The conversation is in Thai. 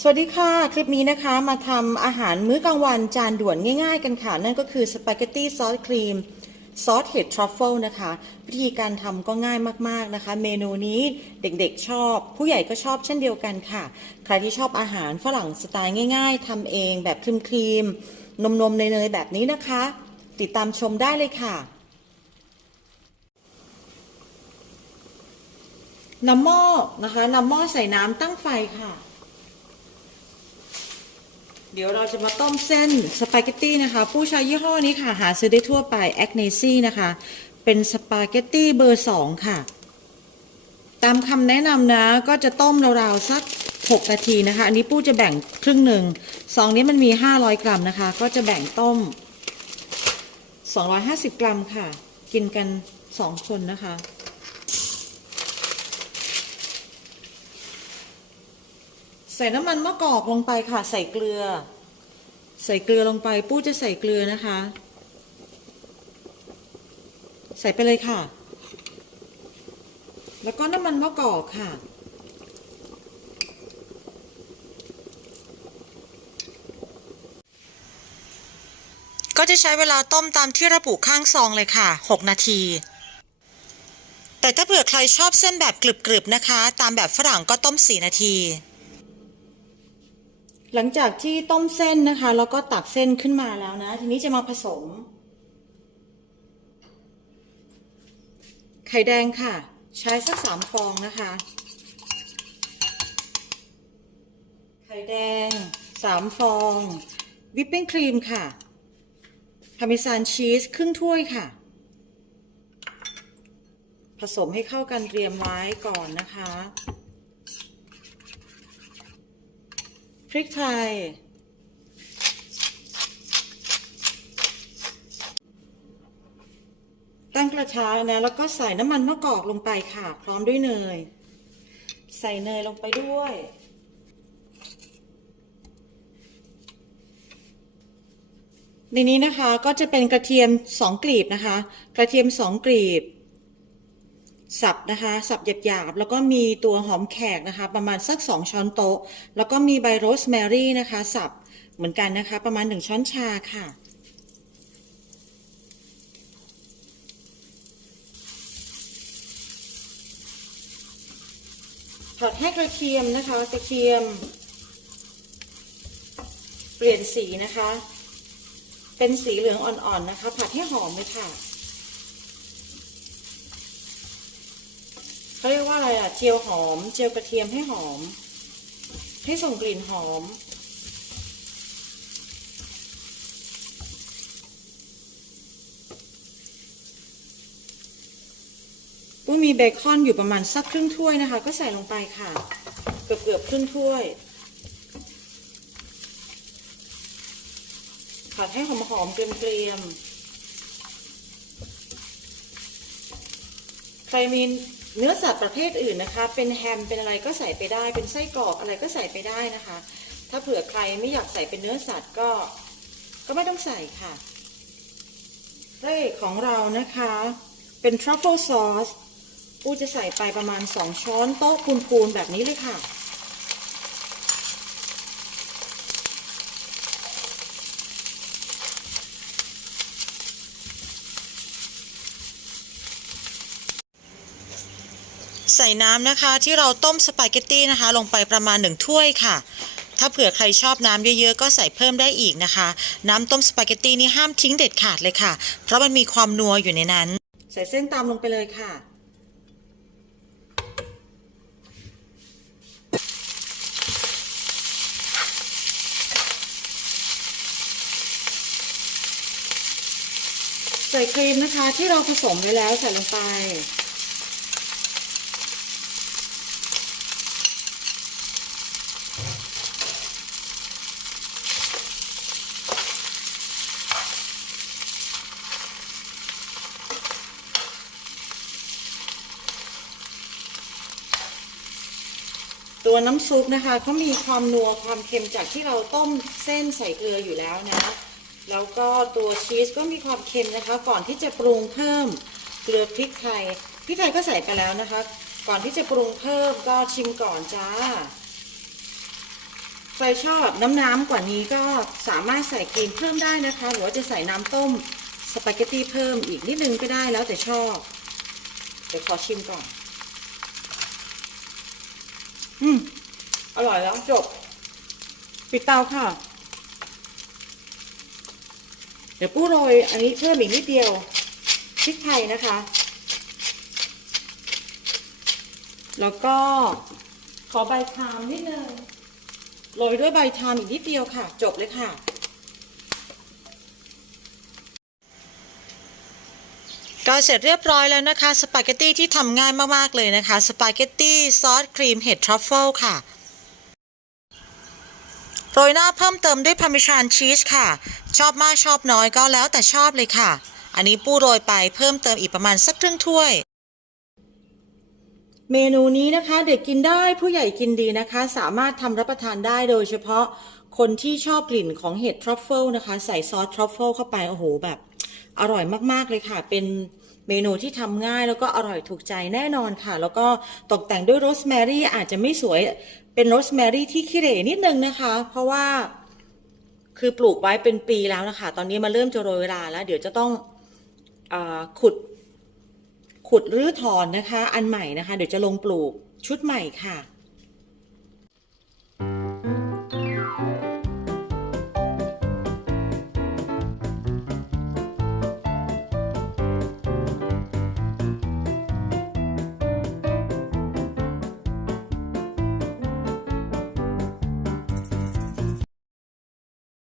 สวัสดีค่ะ คลิปนี้นะคะมาทำอาหารมื้อกลางวันจานด่วนง่ายๆกันค่ะ นั่นก็คือสปาเกตตี้ซอสครีมซอสเห็ดทรัฟเฟิลนะคะ วิธีการทำก็ง่ายมากๆนะคะ เมนูนี้เด็กๆชอบ ผู้ใหญ่ก็ชอบเช่นเดียวกันค่ะ ใครที่ชอบอาหารฝรั่งสไตล์ง่ายๆทำเองแบบครีมๆนมๆเนยๆแบบนี้นะคะ ติดตามชมได้เลยค่ะนำหม้อนะคะนำหม้อใส่น้ำตั้งไฟค่ะ เดี๋ยวเราจะมาต้มเส้นสปาเกตตี้นะคะ ผู้ใช้ยี่ห้อนี้ค่ะ หาซื้อได้ทั่วไปแอคเนซี่นะคะ เป็นสปาเกตตี้เบอร์สองค่ะ ตามคำแนะนำนะ ก็จะต้มราวๆสัก 6 นาทีนะคะ อันนี้ปู้จะแบ่งครึ่งหนึ่งซองนี้มันมี 500 กรัมนะคะ ก็จะแบ่งต้ม 250 กรัมค่ะ กินกัน 2 คนนะคะ ใส่น้ำมันมะกอกลงไปค่ะ ใส่เกลือ ใส่เกลือลงไป ปู้จะใส่เกลือนะคะ ใส่ไปเลยค่ะ แล้วก็น้ำมันมะกอกค่ะ ก็จะใช้เวลาต้มตามที่ระบุข้างซองเลยค่ะ 6 นาทีแต่ถ้าเผื่อใครชอบเส้นแบบกรึบๆนะคะ ตามแบบฝรั่งก็ต้ม 4 นาที หลังจากที่ต้มเส้นนะคะ แล้วก็ตักเส้นขึ้นมาแล้วนะ ทีนี้จะมาผสม ไข่แดงค่ะ ใช้สักสามฟองนะคะ ไข่แดงสามฟอง วิปปิ้งครีมค่ะพาเมซานชีสครึ่งถ้วยค่ะ ผสมให้เข้ากันเตรียมไว้ก่อนนะคะ พ ริกไทย ตั้งกระทะนะแล้วก็ใส่น้ำมันมะกอกลงไปค่ะ พร้อมด้วยเนย ใส่เนยลงไปด้วย ในนี้นะคะก็จะเป็นกระเทียมสองกลีบนะคะ กระเทียมสองกลีบ สับนะคะ สับหยาบๆ แล้วก็มีตัวหอมแขกนะคะ ประมาณสัก 2 ช้อนโต๊ะ แล้วก็มีใบโรสแมรี่นะคะ สับเหมือนกันนะคะ ประมาณ 1 ช้อนชาค่ะ ผัดให้กระเทียมนะคะ กระเทียม เปลี่ยนสีนะคะ เป็นสีเหลืองอ่อนๆนะคะ ผัดให้หอมเลยค่ะ เขาเรียกว่าอะไรอะเจียวหอม เจียวกระเทียมให้หอม ให้ส่งกลิ่นหอมปุ้มมีเบคอนอยู่ประมาณสักครึ่งถ้วยนะคะ ก็ใส่ลงไปค่ะ เกือบเกือบครึ่งถ้วยผัดให้หอมๆเกรียมๆใครมี เนื้อสัตว์ประเภทอื่นนะคะ เป็นแฮมเป็นอะไรก็ใส่ไปได้ เป็นไส้กรอกอะไรก็ใส่ไปได้นะคะ ถ้าเผื่อใครไม่อยากใส่เป็นเนื้อสัตว์ก็ก็ไม่ต้องใส่ค่ะพระเอกของเรานะคะ เป็นทรัฟเฟิลซอสปูจะใส่ไปประมาณ 2 ช้อนโต๊ะคูณๆแบบนี้เลยค่ะ ใส่น้ำนะคะ ที่เราต้มสปาเกตตี้นะคะ ลงไปประมาณ 1 ถ้วยค่ะ ถ้าเผื่อใครชอบน้ำเยอะๆ ก็ใส่เพิ่มได้อีกนะคะ น้ำต้มสปาเกตตี้นี่ห้ามทิ้งเด็ดขาดเลยค่ะ เพราะมันมีความนัวอยู่ในนั้น ใส่เส้นตามลงไปเลยค่ะใส่ครีมนะคะที่เราผสมไว้แล้วใส่ลงไป ตัวน้ำซุปนะคะเขามีความนัวความเค็มจากที่เราต้มเส้นใส่เกลืออยู่แล้วนะ แล้วก็ตัวชีสก็มีความเค็มนะคะ ก่อนที่จะปรุงเพิ่มเกลือพริกไทยพริกไทยก็ใส่ไปแล้วนะคะ ก่อนที่จะปรุงเพิ่มก็ชิมก่อนจ้าใครชอบน้ำน้ำกว่านี้ก็สามารถใส่ครีมเพิ่มได้นะคะ หรือว่าจะใส่น้ำต้มสปาเกตตี้เพิ่มอีกนิดนึงก็ได้แล้วแต่ชอบ เดี๋ยวขอชิมก่อน อืมอร่อยแล้วจบ ปิดเตาค่ะ เดี๋ยวปู้โรยอันนี้เพิ่มอีกนิดเดียวพริกไทยนะคะ แล้วก็ขอใบชามนิดนึงโรยด้วยใบชามอีกนิดเดียวค่ะ จบเลยค่ะ ก็เสร็จเรียบร้อยแล้วนะคะ สปาเกตตี้ที่ทำง่ายมากๆเลยนะคะ สปาเกตตี้ซอสครีมเห็ดทรัฟเฟิลค่ะ โรยหน้าเพิ่มเติมด้วยพาร์เมซานชีสค่ะ ชอบมากชอบน้อยก็แล้วแต่ชอบเลยค่ะ อันนี้ปูโรยไปเพิ่มเติมอีกประมาณสักครึ่งถ้วย เมนูนี้นะคะเด็กกินได้ผู้ใหญ่กินดีนะคะ สามารถทำรับประทานได้โดยเฉพาะคนที่ชอบกลิ่นของเห็ดทรัฟเฟิลนะคะ ใส่ซอสทรัฟเฟิลเข้าไปโอ้โหแบบ อร่อยมากๆเลยค่ะ เป็นเมนูที่ทำง่ายแล้วก็อร่อยถูกใจแน่นอนค่ะ แล้วก็ตกแต่งด้วยโรสแมรี่อาจจะไม่สวยเป็นโรสแมรี่ที่ขี้เหร่นิดนึงนะคะ เพราะว่าคือปลูกไว้เป็นปีแล้วนะคะ ตอนนี้มาเริ่มจะโรยราแล้ว เดี๋ยวจะต้องอขุด ขุดรื้อถอนนะคะ อันใหม่นะคะ เดี๋ยวจะลงปลูกชุดใหม่ค่ะ